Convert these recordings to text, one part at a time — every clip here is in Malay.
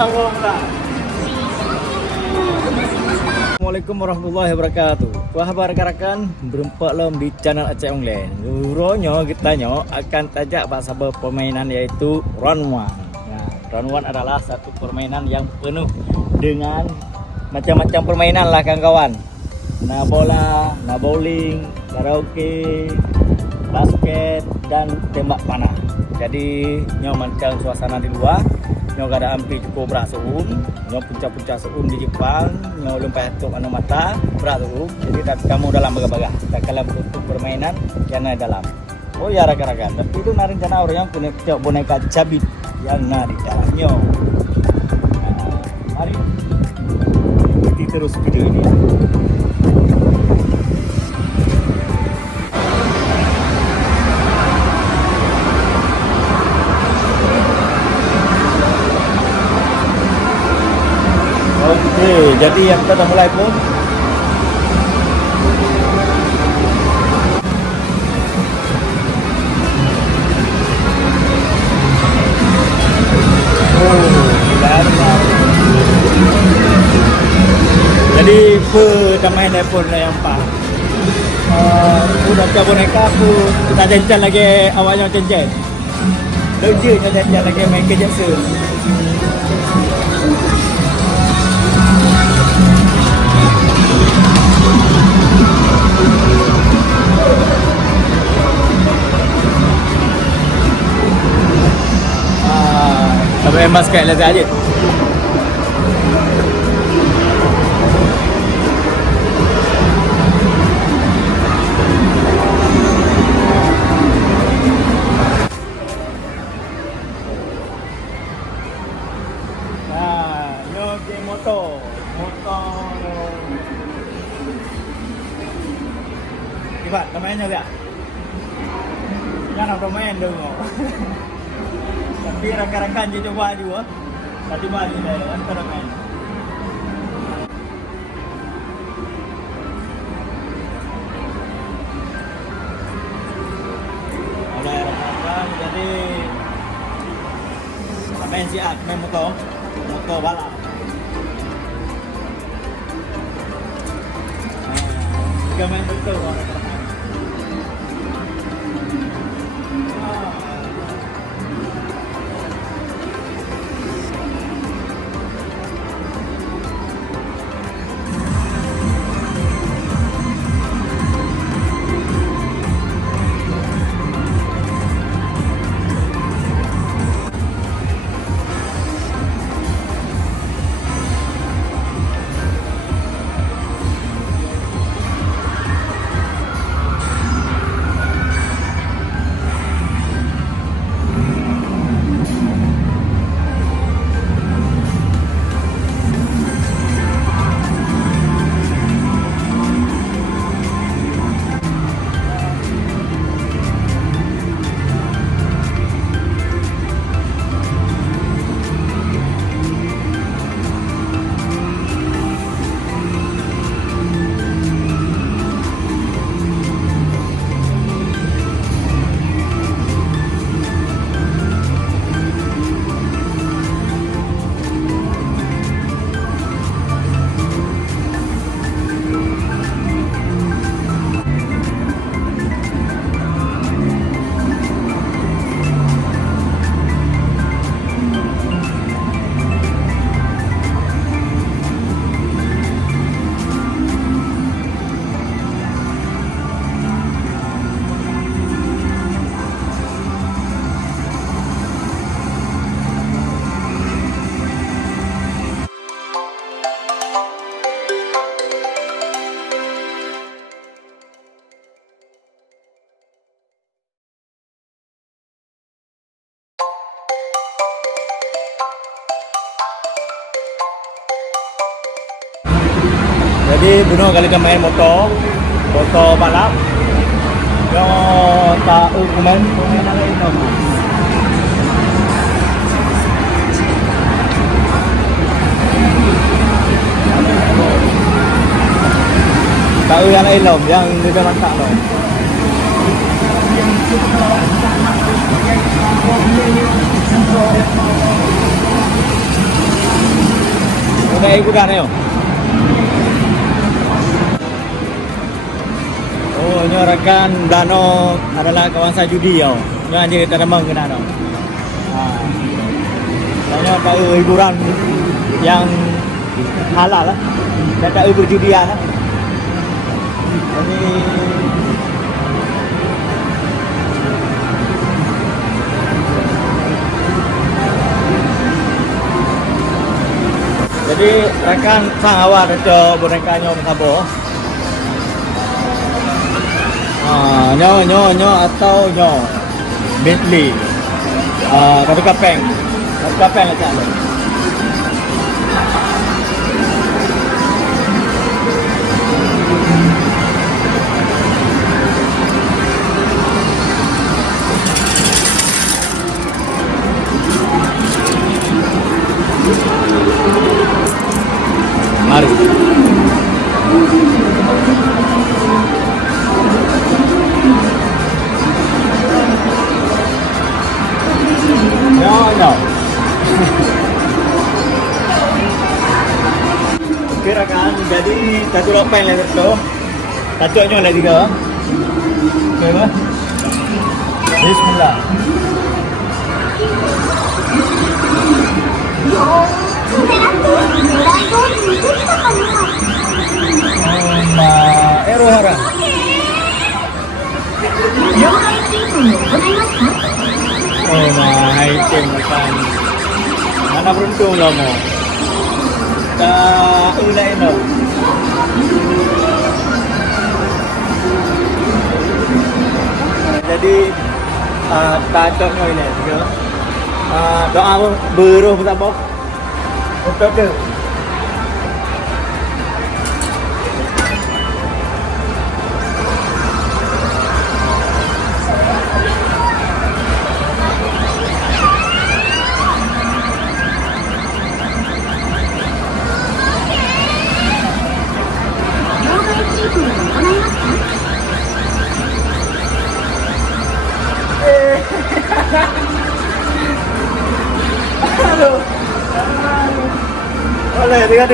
Assalamualaikum warahmatullahi wabarakatuh. Khabar rakan berempat lom di channel Aceh Online. Luronyo kita akan tajak bahasa permainan yaitu round one. Nah, round one adalah satu permainan yang penuh dengan macam-macam permainan lah kawan-kawan. Nah bola, nah bowling, karaoke, basket dan tembak panah. Jadi nyo macam suasana di luar. Nyo ada ampi cukup berat suum, nyo puncak-puncak suum di Jepang, nyo lumpai tuk anu mata berat suum. Jadi kamu dalam baga-baga, tak kalah bentuk permainan yang ada dalam. Oh ya rakan-rakan, tapi itu nari rencana orang yang punya boneka cabit yang nari dalamnya. Nah, mari ikuti terus video ini. Oke, jadi yang kita mulai pun. Jadi pertama telepon yang pak. Udah ke boneka aku kita janjian lagi awalnya janjian. Lagi janjian lagi main kejap se. Sampai emas kayak lezat aja. Nah, nyoke motor. Ibat, namanya enggak? Jangan main dong. Tapi rakan-rakan je coba juga. Tadi balik dah antara main. Ada rakan-rakan jadi main siap main motor balap. Jika main betul rakan-rakan. Jadi Bruno kali kan main motor balap. Yang tahu komen ada itu. Tahu yang lain loh, yang di dalam tak loh. hiburan yo. Oh, nyo rakan Dano adalah kawasan judi yo. Nyo anjing kita demam ke Dano. Nyo tahu hiburan yang halal lah. Dan tak berjudian lah. Jadi rakan sang awak ada boneka nyo sabo. Nyo atau nyo Bentley. Kata kapeng lah cak. Mari. No. Okey rakan, jadi satu lopen lah tu. Satunya ada 3. Okey apa? Bismillah. Erohara. Oh my item makan. Mana beruntung lah mo. Tak ulai no. Jadi tajuk mo ini juga. Doa beruh bersama. Betul ke? Boleh, tiga.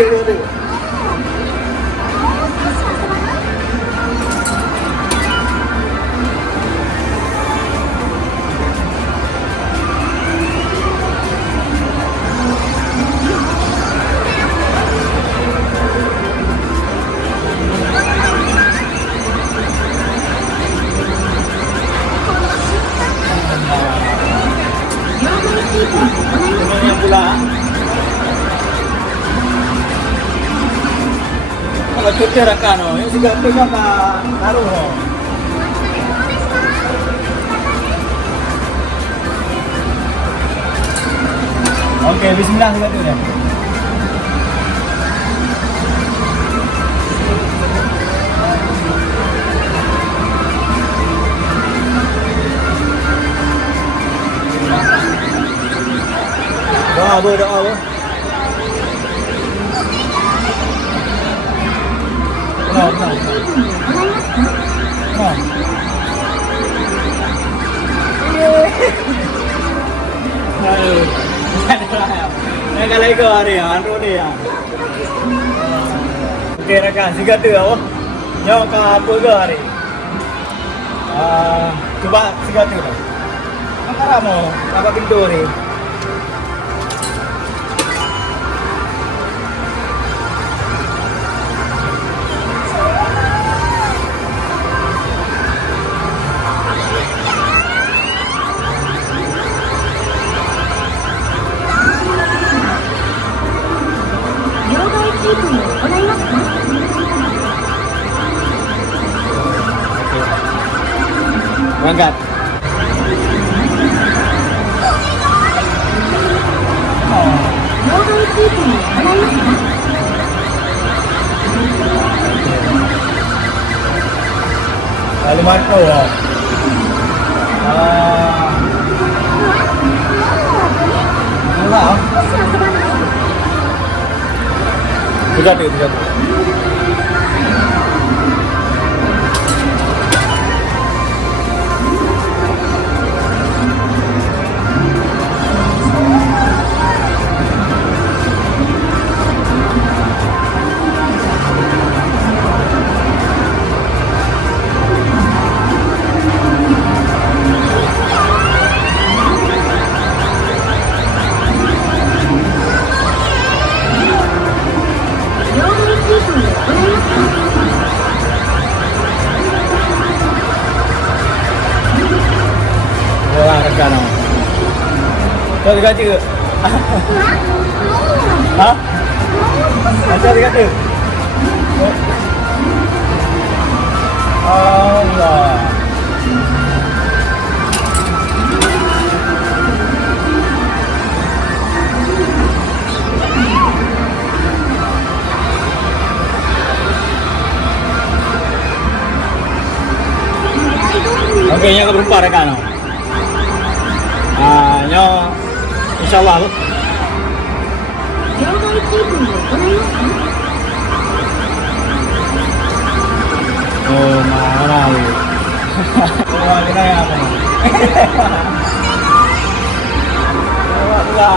Semuanya pula. Kalau cuti rakan, ini juga pegang taruh. Okey, bismillah kita tu dia. Doa apa? Kenapa? Kalau ikut hari anu ni ya. Okey rakan, siga tu awak. Nyo ka apa ke hari? Cuba siga tu dah. Makara mo, apa pintu ni? Berangkat. Lalu marco. Enggak. Tiga tu. Kano. Kau kata ke? Ha? Macam dia kata. Allah. Okey, yang berempat rekan. Nyo insyaallah tu. Oh, mana lu? Oh, kena ya apa? Pula.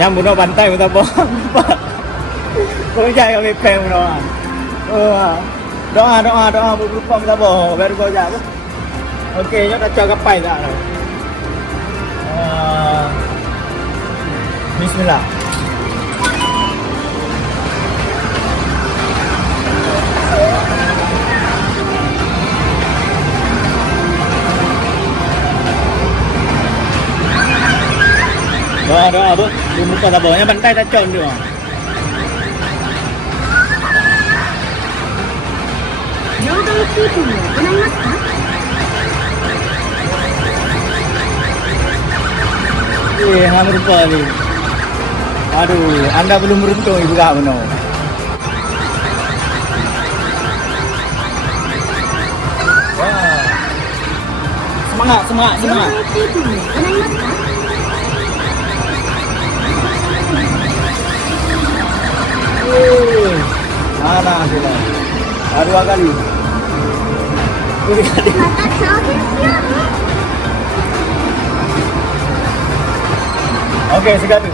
Yang bunuh pantai kita bohong. Kau jangan kami pem doa. Doa berupa kita bohong. Baru kau jaga. Okey, nyok dah cakap pai dah. Bismillah. Doa tu. Di muka tak bawahnya pantai tak con dia. Hang rupa ni. Aduh, anda belum beruntung ibu kak benar. Wah. Semangat. Mana sila? Dua kali. Okey, sekali.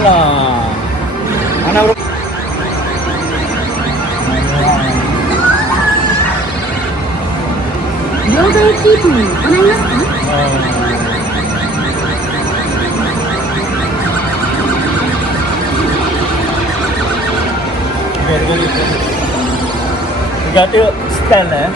Allah. Mana bro? Tiga tu stand eh.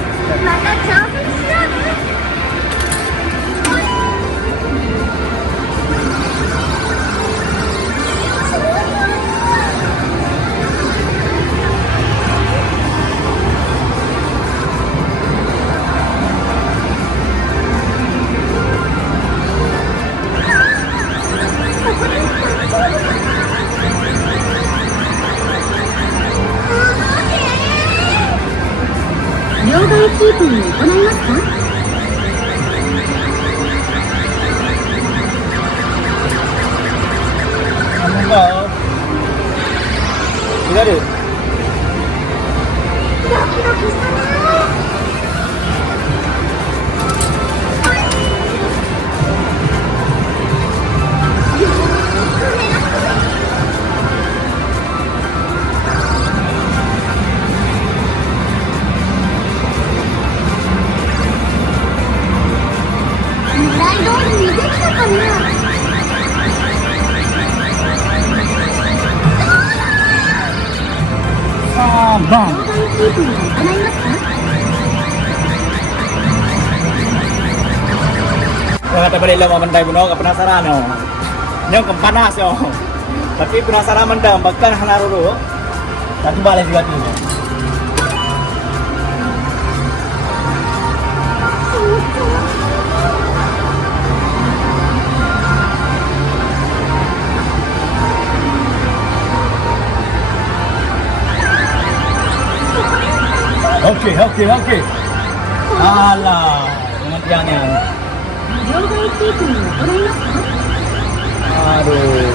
Tiga tu. Bang. Kata balik lama pandai bunuh, penasaran oh. Nyok panas oh. Tapi penasaran mendam, bakal hana roro. Tak balik juga tu. Okey. Alah, pengertiannya. Aduh.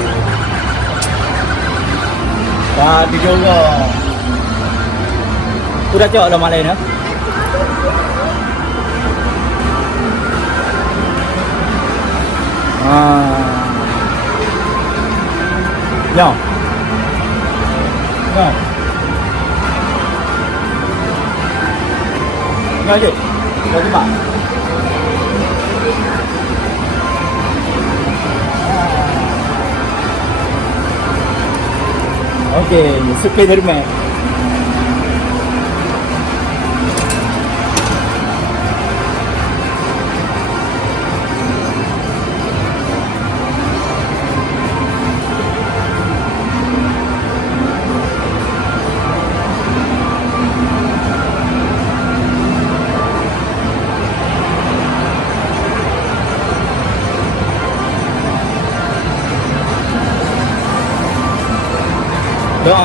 Tapi juga. Udah cok dah mak lain ya. Ya. Ya. Ya je. Dah cepat. Okey, Spiderman.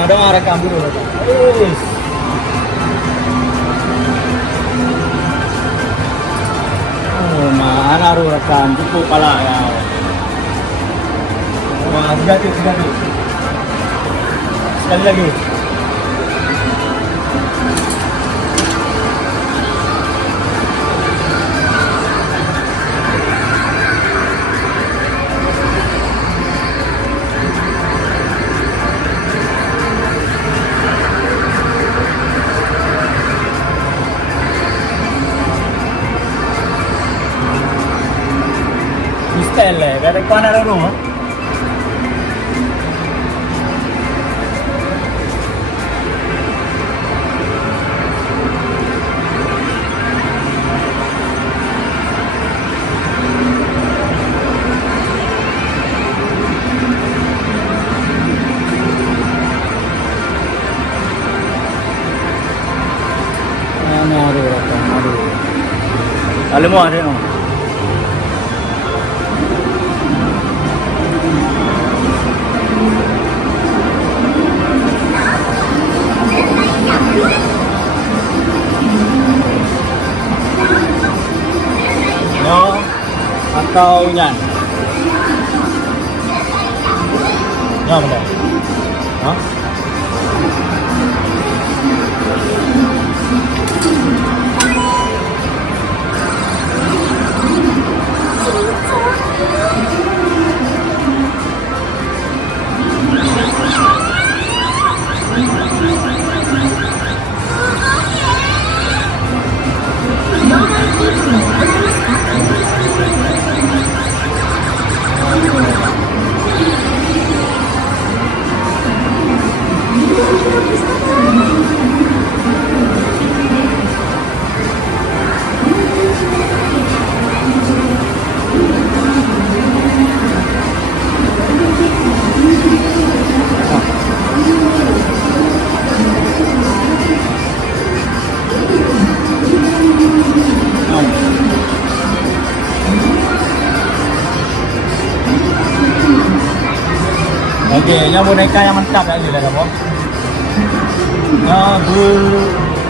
Doa rekam dulu rekam. Yes. Oh, mana ru rekam cukup pala ya. Wah, sekali. Sekali lagi. Stelle, ada kau nak rumah? Aduh. Alam mo ada no. No, atau nyan. Ya benar. Hah? Okey, yang boneka yang mantap lagi lah kamu. Ya,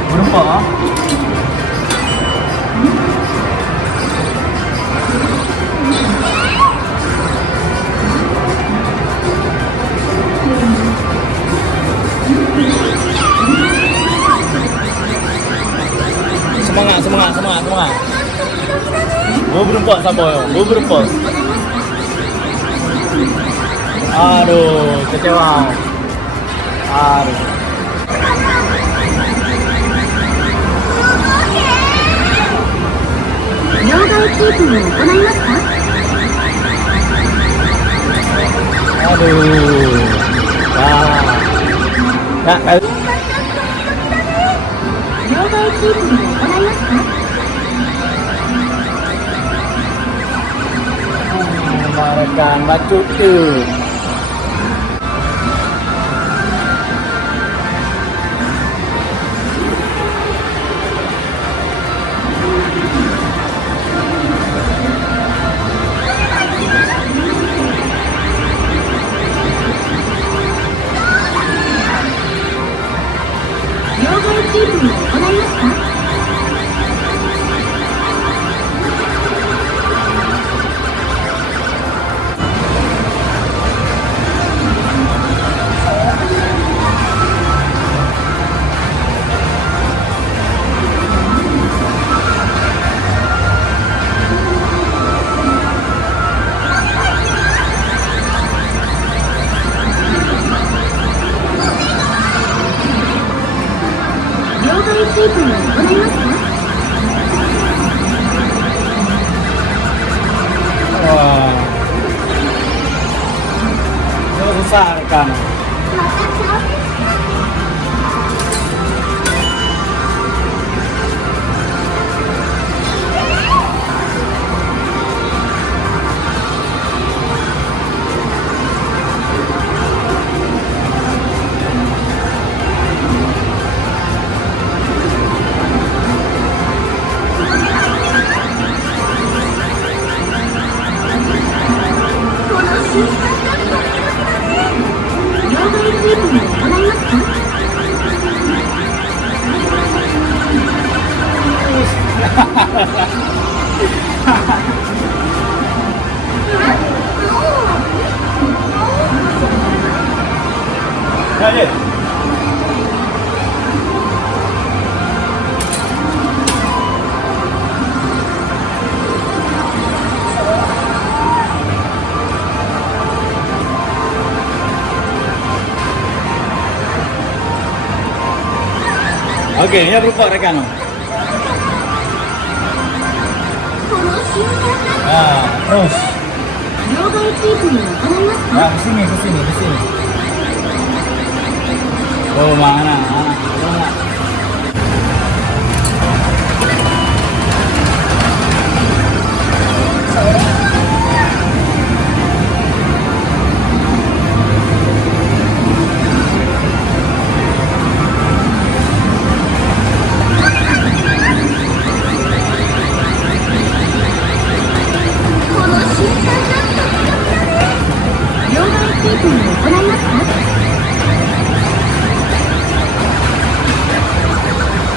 berempat. Semangat. Berempat sabar. Berempat. Aduh, kecewa. Aduh. Aduh. Ya. Makan batu tu. キープに行いますか？ Wah. Ini susah rekan. また挑戦します。 この瞬間だった。両替キープに行いますか？ Ya, ya. Oke, ini berupa rekan. この瞬間だった。 Nah, terus. 両替キープに行いますか？ Nah, ke sini, ke sini, ke sini. Oh, mana? Mana?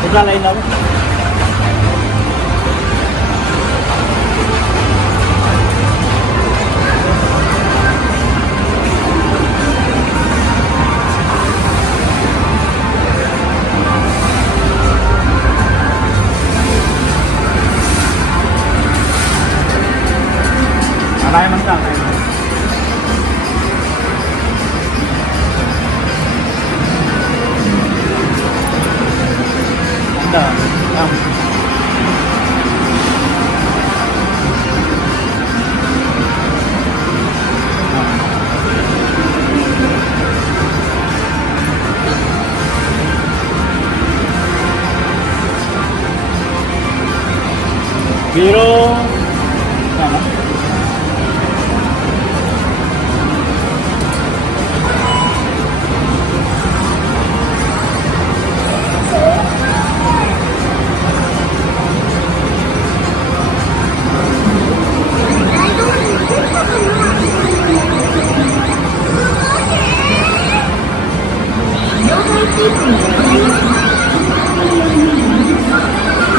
Sebelah lain apa? Ada yang mentah, ada. Biru mana?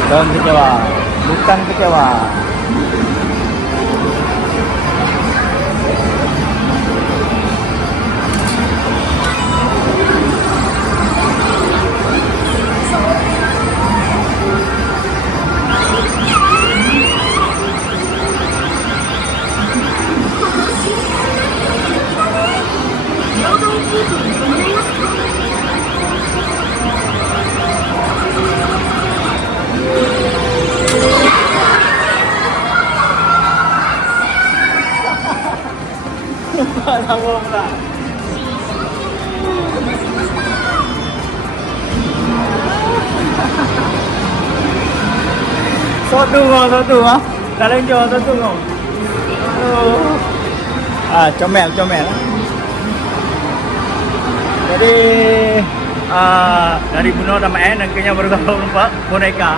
Bukan kecewa, bukan kecewa. Sambung lah. Satu mah. Dalam jual satu mah. Comel. Jadi dari Buno sama En akhirnya bergabung Pak boneka.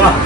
Wah.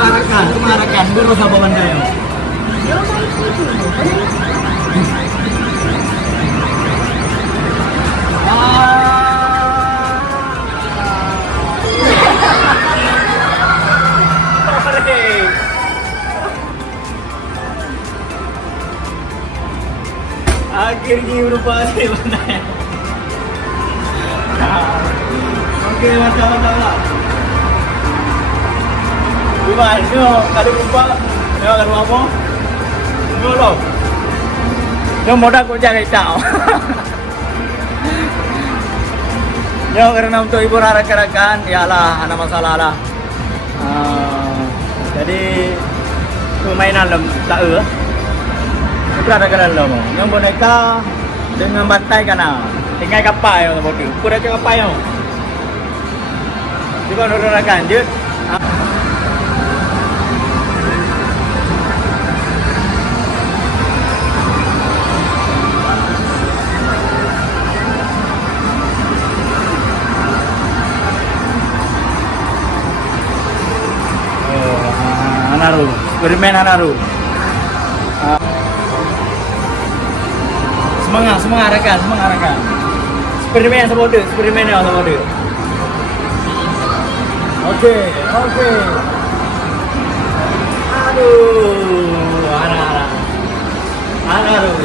semua rekan, guru sama benda yo. 了解地図に戻りますか？ Akhirnya berubah sih benar. Oke, mantap. Gimana? Kalau berubah, kalau apa? Belum. Yang modal kau cari tahu. Ya karena untuk ibu rakan-rakan, yalah ada masalah lah. Jadi permainan tak Bukan ada dalam. Yang boneka dengan bantai kana. Tinggal kapal yang bodoh. Kurang kapal yang. Juga rakan je. Anaru, eksperimen Anaru. Semangat rekan. Eksperimen sama dia. Oke. Aduh, Anaru.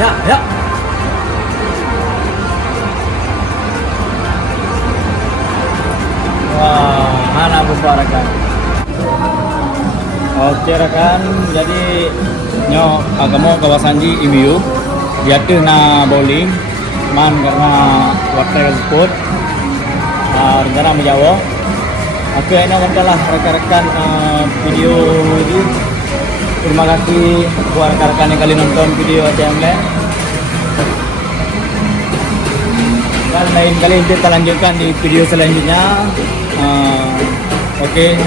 Ya. Wah, mana besar rekan. Oke rekan, jadi nyo agamo kawasan di Imiu. Dia tuh na bowling, man karena waktu sport. Rencana menjawab. Oke, ini adalah rekan-rekan video ini. Terima kasih buat rekan-rekan yang kali nonton video ACM Land. Dan lain kali kita lanjutkan di video selanjutnya. Oke,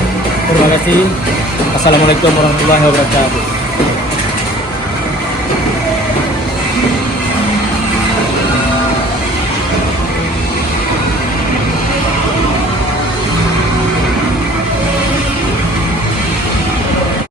terima kasih. Assalamualaikum warahmatullahi wabarakatuh.